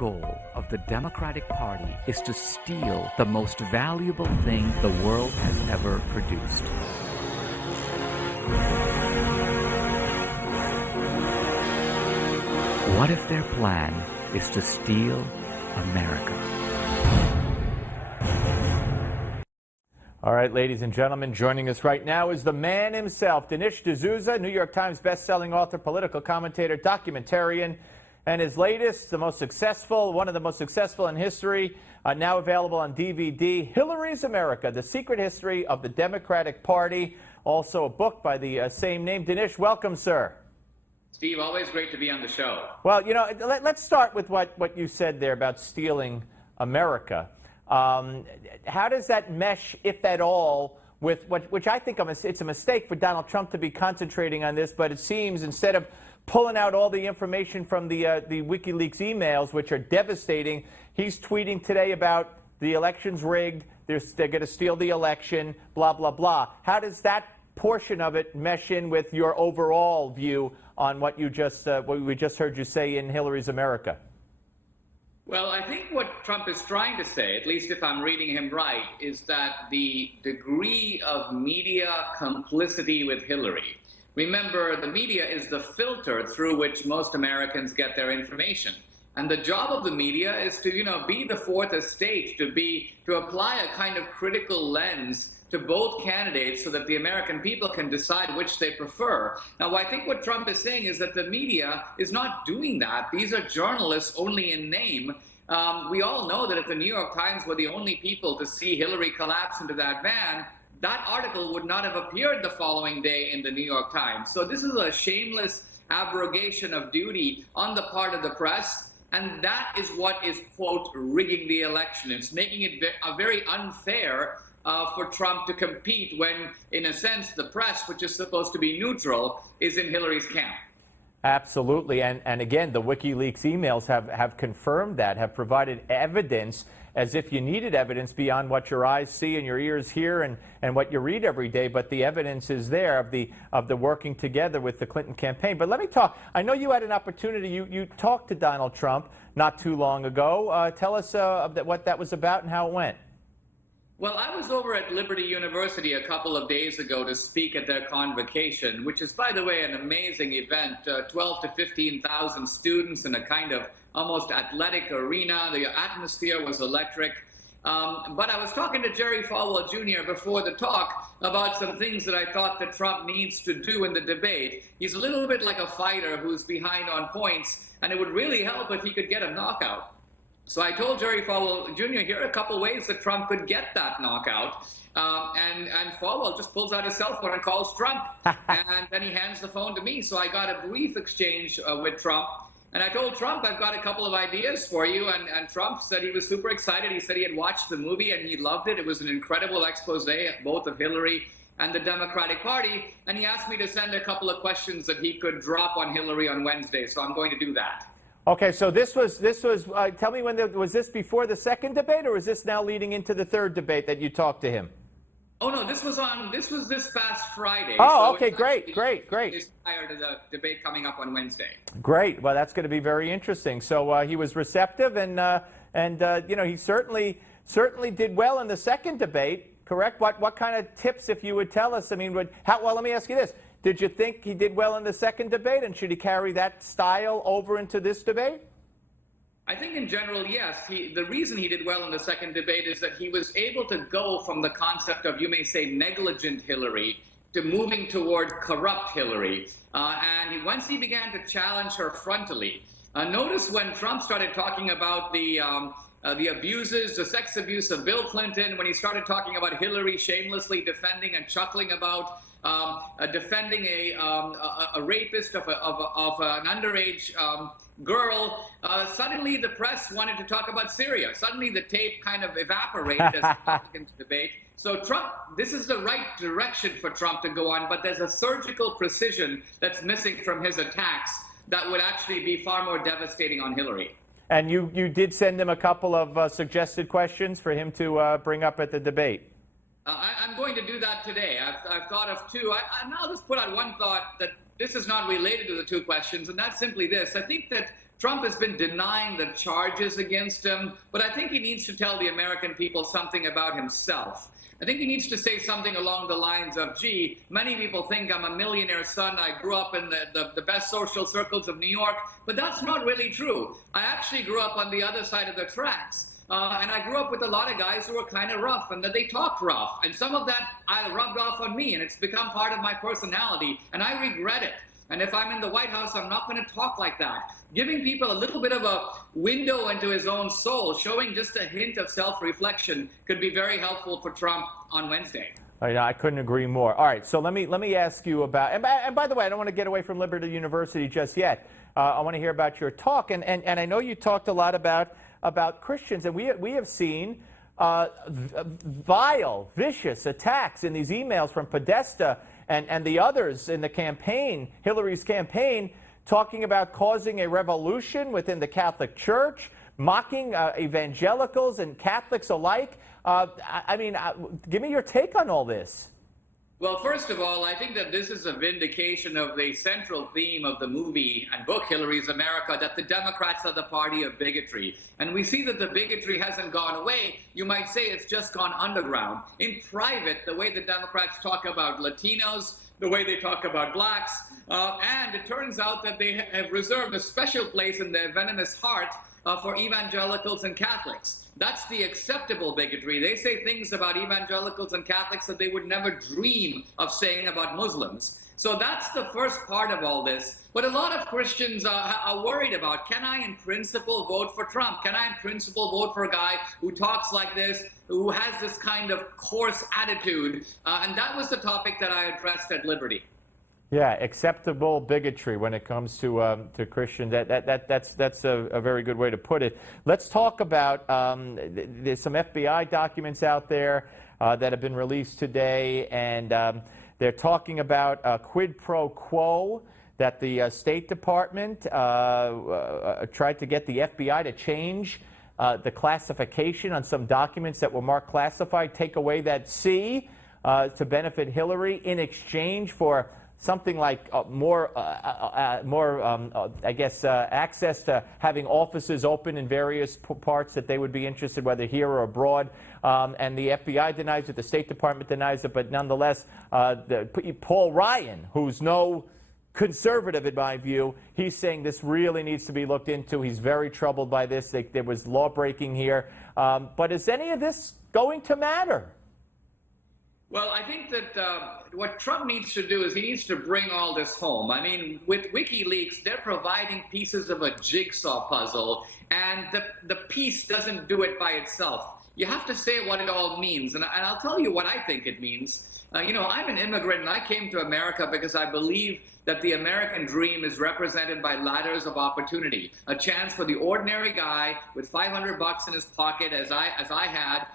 goal of the Democratic Party is to steal the most valuable thing the world has ever produced. What if their plan is to steal America? All right, ladies and gentlemen, joining us right now is the man himself, Dinesh D'Souza, New York Times best-selling author, political commentator, documentarian, and his latest, one of the most successful in history, now available on DVD, Hillary's America, The Secret History of the Democratic Party, also a book by the same name. Dinesh, welcome, sir. Steve, always great to be on the show. Well, you know, let's start with what you said there about stealing America. How does that mesh, if at all, with which I think it's a mistake for Donald Trump to be concentrating on this, but it seems instead of pulling out all the information from the WikiLeaks emails, which are devastating, he's tweeting today about the election's rigged, they're going to steal the election, blah, blah, blah. How does that portion of it mesh in with your overall view on what we just heard you say in Hillary's America? Well, I think what Trump is trying to say, at least if I'm reading him right, is that the degree of media complicity with Hillary. Remember, the media is the filter through which most Americans get their information. And the job of the media is to, be the fourth estate, to apply a kind of critical lens to both candidates so that the American people can decide which they prefer. Now, I think what Trump is saying is that the media is not doing that. These are journalists only in name. We all know that if the New York Times were the only people to see Hillary collapse into that van, that article would not have appeared the following day in the New York Times. So this is a shameless abrogation of duty on the part of the press. And that is what is, quote, rigging the election. It's making it very unfair for Trump to compete when, in a sense, the press, which is supposed to be neutral, is in Hillary's camp. Absolutely. And again, the WikiLeaks emails have confirmed that, have provided evidence as if you needed evidence beyond what your eyes see and your ears hear and what you read every day. But the evidence is there of the working together with the Clinton campaign. But let me talk. I know you had an opportunity. You talked to Donald Trump not too long ago. Tell us what that was about and how it went. Well, I was over at Liberty University a couple of days ago to speak at their convocation, which is, by the way, an amazing event, 12 to 15,000 students in a kind of almost athletic arena. The atmosphere was electric. But I was talking to Jerry Falwell Jr. before the talk about some things that I thought that Trump needs to do in the debate. He's a little bit like a fighter who's behind on points, and it would really help if he could get a knockout. So I told Jerry Falwell Jr., here are a couple ways that Trump could get that knockout. And Falwell just pulls out his cell phone and calls Trump. And then he hands the phone to me. So I got a brief exchange with Trump. And I told Trump, I've got a couple of ideas for you. And Trump said he was super excited. He said he had watched the movie and he loved it. It was an incredible expose, both of Hillary and the Democratic Party. And he asked me to send a couple of questions that he could drop on Hillary on Wednesday. So I'm going to do that. Okay, so this was. Tell me was this before the second debate, or is this now leading into the third debate that you talked to him? Oh no, this was this past Friday. Oh, so okay, great. Prior to the debate coming up on Wednesday. Great. Well, that's going to be very interesting. So he was receptive, and he certainly did well in the second debate. Correct. What kind of tips, if you would tell us? I mean, let me ask you this. Did you think he did well in the second debate, and should he carry that style over into this debate? I think in general, yes. The reason he did well in the second debate is that he was able to go from the concept of, you may say, negligent Hillary to moving toward corrupt Hillary. Once he began to challenge her frontally, notice when Trump started talking about the abuses, the sex abuse of Bill Clinton, when he started talking about Hillary shamelessly defending and chuckling about defending a rapist of an underage girl, suddenly the press wanted to talk about Syria. Suddenly the tape kind of evaporated as the Republicans debate. So Trump, this is the right direction for Trump to go on, but there's a surgical precision that's missing from his attacks that would actually be far more devastating on Hillary. And you did send him a couple of suggested questions for him to bring up at the debate. I'm going to do that today. I've thought of two. I'll just put out one thought that this is not related to the two questions, and that's simply this. I think that Trump has been denying the charges against him, but I think he needs to tell the American people something about himself. I think he needs to say something along the lines of, gee, many people think I'm a millionaire son. I grew up in the best social circles of New York, but that's not really true. I actually grew up on the other side of the tracks. And I grew up with a lot of guys who were kind of rough and that they talked rough. And some of that I rubbed off on me, and it's become part of my personality, and I regret it. And if I'm in the White House, I'm not going to talk like that. Giving people a little bit of a window into his own soul, showing just a hint of self-reflection could be very helpful for Trump on Wednesday. I couldn't agree more. All right, so let me ask you about, and by the way, I don't want to get away from Liberty University just yet. I want to hear about your talk, and I know you talked a lot about Christians, and we have seen vile, vicious attacks in these emails from Podesta and the others in the campaign, Hillary's campaign, talking about causing a revolution within the Catholic Church, mocking evangelicals and Catholics alike. Give me your take on all this. Well, first of all, I think that this is a vindication of the central theme of the movie and book, Hillary's America, that the Democrats are the party of bigotry. And we see that the bigotry hasn't gone away. You might say it's just gone underground. In private, the way the Democrats talk about Latinos, the way they talk about blacks, and it turns out that they have reserved a special place in their venomous heart for evangelicals and Catholics. That's the acceptable bigotry. They say things about evangelicals and Catholics that they would never dream of saying about Muslims. So that's the first part of all this. But a lot of Christians are worried about, can I in principle vote for Trump? Can I in principle vote for a guy who talks like this, who has this kind of coarse attitude? And that was the topic that I addressed at Liberty. Yeah, acceptable bigotry when it comes to Christians. That's a very good way to put it. Let's talk about there's some FBI documents out there that have been released today, and they're talking about a quid pro quo that the State Department tried to get the FBI to change the classification on some documents that were marked classified, take away that C to benefit Hillary in exchange for something like access to having offices open in various parts that they would be interested, whether here or abroad. And the FBI denies it, the State Department denies it, but nonetheless, Paul Ryan, who's no conservative in my view, he's saying this really needs to be looked into. He's very troubled by this. There was law breaking here. But is any of this going to matter? Well, I think that what Trump needs to do is he needs to bring all this home. I mean, with WikiLeaks, they're providing pieces of a jigsaw puzzle, and the piece doesn't do it by itself. You have to say what it all means, and I'll tell you what I think it means. I'm an immigrant, and I came to America because I believe that the American dream is represented by ladders of opportunity, a chance for the ordinary guy with $500 in his pocket, as I had,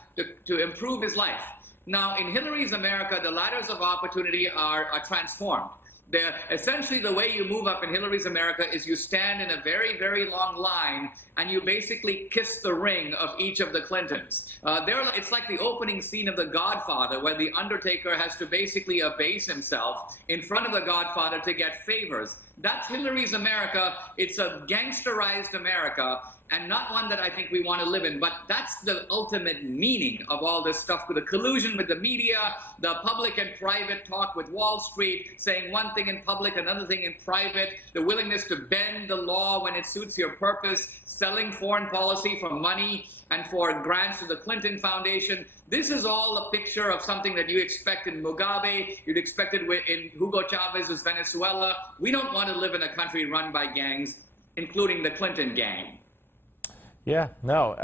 to improve his life. Now, in Hillary's America, the ladders of opportunity are transformed. They're essentially, the way you move up in Hillary's America is you stand in a very, very long line and you basically kiss the ring of each of the Clintons. It's like the opening scene of The Godfather, where the Undertaker has to basically abase himself in front of the Godfather to get favors. That's Hillary's America. It's a gangsterized America, and not one that I think we want to live in. But that's the ultimate meaning of all this stuff, with the collusion with the media, the public and private talk with Wall Street, saying one thing in public, another thing in private, the willingness to bend the law when it suits your purpose, selling foreign policy for money and for grants to the Clinton Foundation. This is all a picture of something that you expect in Mugabe, you'd expect it in Hugo Chavez's Venezuela. We don't want to live in a country run by gangs, including the Clinton gang. Yeah, no,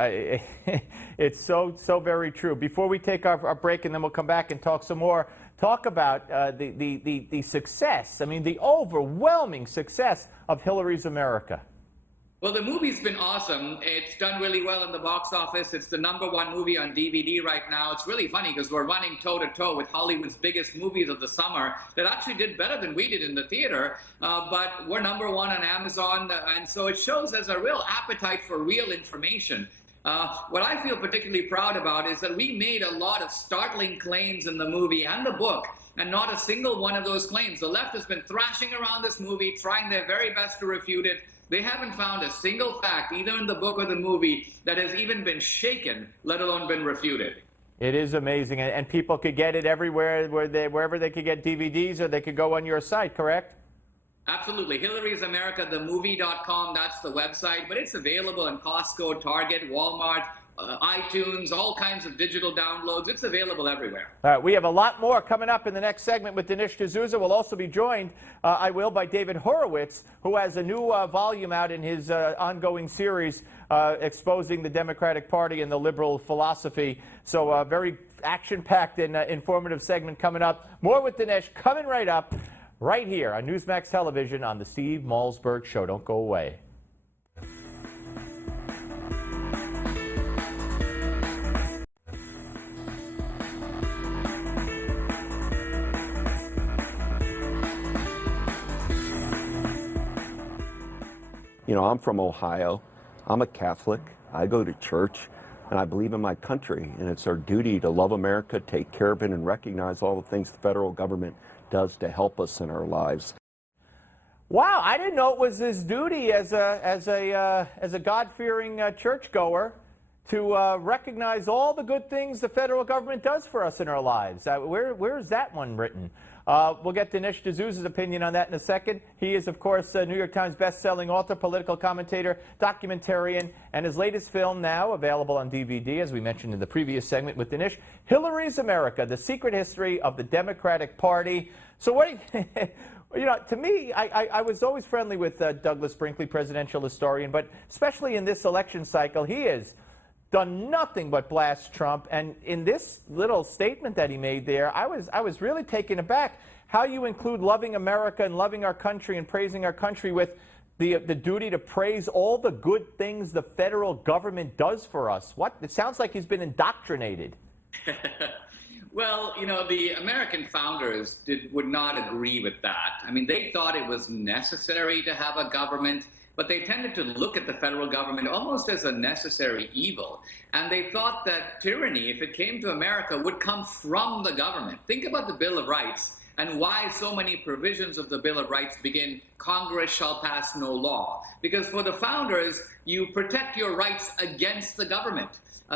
it's so very true. Before we take our break, and then we'll come back and talk some more, talk about the success, the overwhelming success of Hillary's America. Well, the movie's been awesome. It's done really well in the box office. It's the #1 movie on DVD right now. It's really funny because we're running toe-to-toe with Hollywood's biggest movies of the summer that actually did better than we did in the theater. But we're #1 on Amazon, and so it shows there's a real appetite for real information. What I feel particularly proud about is that we made a lot of startling claims in the movie and the book, and not a single one of those claims. The left has been thrashing around this movie, trying their very best to refute it. They haven't found a single fact, either in the book or the movie, that has even been shaken, let alone been refuted. It is amazing, and people could get it everywhere, wherever they could get DVDs, or they could go on your site, correct? Absolutely. Hillary's America, themovie.com, that's the website, but it's available in Costco, Target, Walmart, iTunes, all kinds of digital downloads. It's available everywhere. All right, we have a lot more coming up in the next segment with Dinesh D'Souza. We'll also be joined, by David Horowitz, who has a new volume out in his ongoing series exposing the Democratic Party and the liberal philosophy. So a very action-packed and informative segment coming up. More with Dinesh coming right up, right here on Newsmax Television on the Steve Malzberg Show. Don't go away. You know, I'm from Ohio. I'm a Catholic. I go to church, and I believe in my country. And it's our duty to love America, take care of it, and recognize all the things the federal government does to help us in our lives. Wow, I didn't know it was his duty as a God-fearing churchgoer to recognize all the good things the federal government does for us in our lives. Where is that one written? We'll get Dinesh D'Souza's opinion on that in a second. He is, of course, a New York Times best-selling author, political commentator, documentarian, and his latest film now available on DVD, as we mentioned in the previous segment with Dinesh, Hillary's America, The Secret History of the Democratic Party. So what do you... You know, to me, I was always friendly with Douglas Brinkley, presidential historian, but especially in this election cycle, he has done nothing but blast Trump. And in this little statement that he made there, I was really taken aback how you include loving America and loving our country and praising our country with the duty to praise all the good things the federal government does for us. What? It sounds like he's been indoctrinated. Well, you know, the American founders would not agree with that. I mean, they thought it was necessary to have a government, but they tended to look at the federal government almost as a necessary evil. And they thought that tyranny, if it came to America, would come from the government. Think about the Bill of Rights and why so many provisions of the Bill of Rights begin, Congress shall pass no law. Because for the founders, you protect your rights against the government.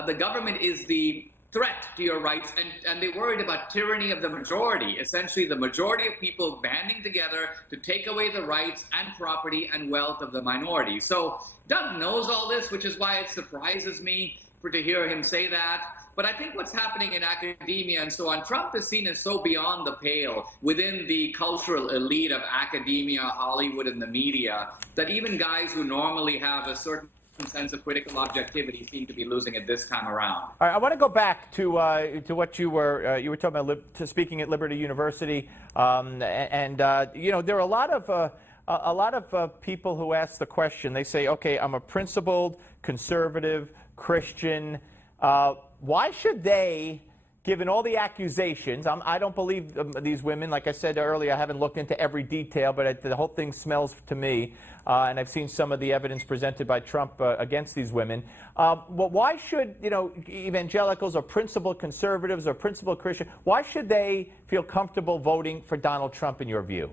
The government is the threat to your rights, and they worried about tyranny of the majority, essentially the majority of people banding together to take away the rights and property and wealth of the minority. So Doug knows all this, which is why it surprises me to hear him say that. But I think what's happening in academia and so on, Trump is seen as so beyond the pale within the cultural elite of academia, Hollywood, and the media, that even guys who normally have a certain sense of critical objectivity seem to be losing it this time around. All right, I want to go back to what you were talking about, speaking at Liberty University, you know, there are a lot of people who ask the question. They say, okay, I'm a principled, conservative, Christian. Why should they, given all the accusations, I don't believe these women. Like I said earlier, I haven't looked into every detail, but the whole thing smells to me, and I've seen some of the evidence presented by Trump against these women. Well, why should, you know, evangelicals or principled conservatives or principled Christian, why should they feel comfortable voting for Donald Trump in your view?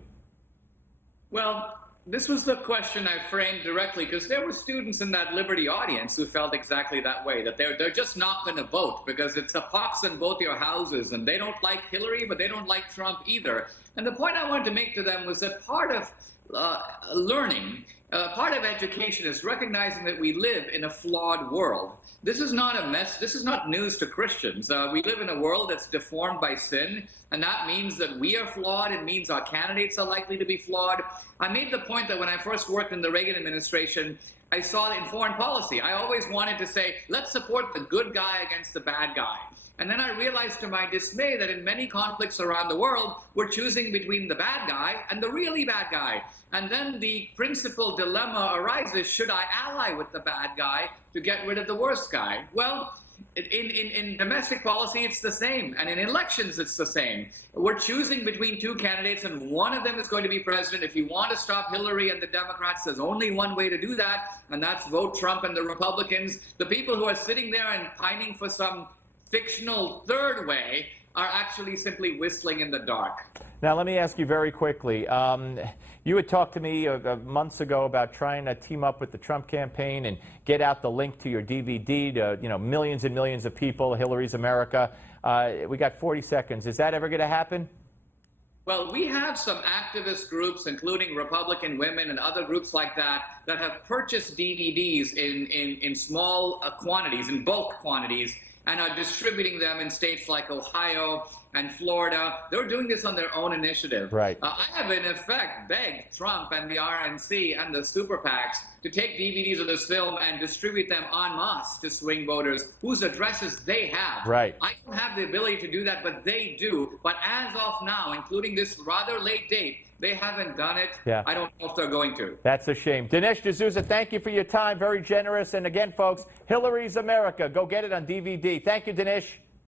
Well, this was the question I framed directly because there were students in that Liberty audience who felt exactly that way, that they're just not going to vote because it's a pox in both your houses, and they don't like Hillary, but they don't like Trump either. And the point I wanted to make to them was that part of learning, part of education is recognizing that we live in a flawed world. This is not a mess. This is not news to Christians. We live in a world that's deformed by sin, and that means that we are flawed. It means our candidates are likely to be flawed. I made the point that when I first worked in the Reagan administration, I saw it in foreign policy. I always wanted to say, let's support the good guy against the bad guy. And then I realized to my dismay that in many conflicts around the world, we're choosing between the bad guy and the really bad guy. And then the principal dilemma arises, should I ally with the bad guy to get rid of the worst guy? Well, in domestic policy, it's the same. And in elections, it's the same. We're choosing between two candidates, and one of them is going to be president. If you want to stop Hillary and the Democrats, there's only one way to do that, and that's vote Trump and the Republicans. The people who are sitting there and pining for some fictional third way are actually simply whistling in the dark. Now, let me ask you very quickly. You had talked to me months ago about trying to team up with the Trump campaign and get out the link to your DVD to millions and millions of people, Hillary's America. We got 40 seconds. Is that ever going to happen? Well, we have some activist groups, including Republican Women and other groups like that, that have purchased DVDs in small quantities, in bulk quantities, and are distributing them in states like Ohio and Florida. They're doing this on their own initiative. Right. I have, in effect, begged Trump and the RNC and the super PACs to take DVDs of this film and distribute them en masse to swing voters whose addresses they have. Right. I don't have the ability to do that, but they do. But as of now, including this rather late date, they haven't done it. Yeah. I don't know if they're going to. That's a shame. Dinesh D'Souza, thank you for your time. Very generous. And again, folks, Hillary's America. Go get it on DVD. Thank you, Dinesh.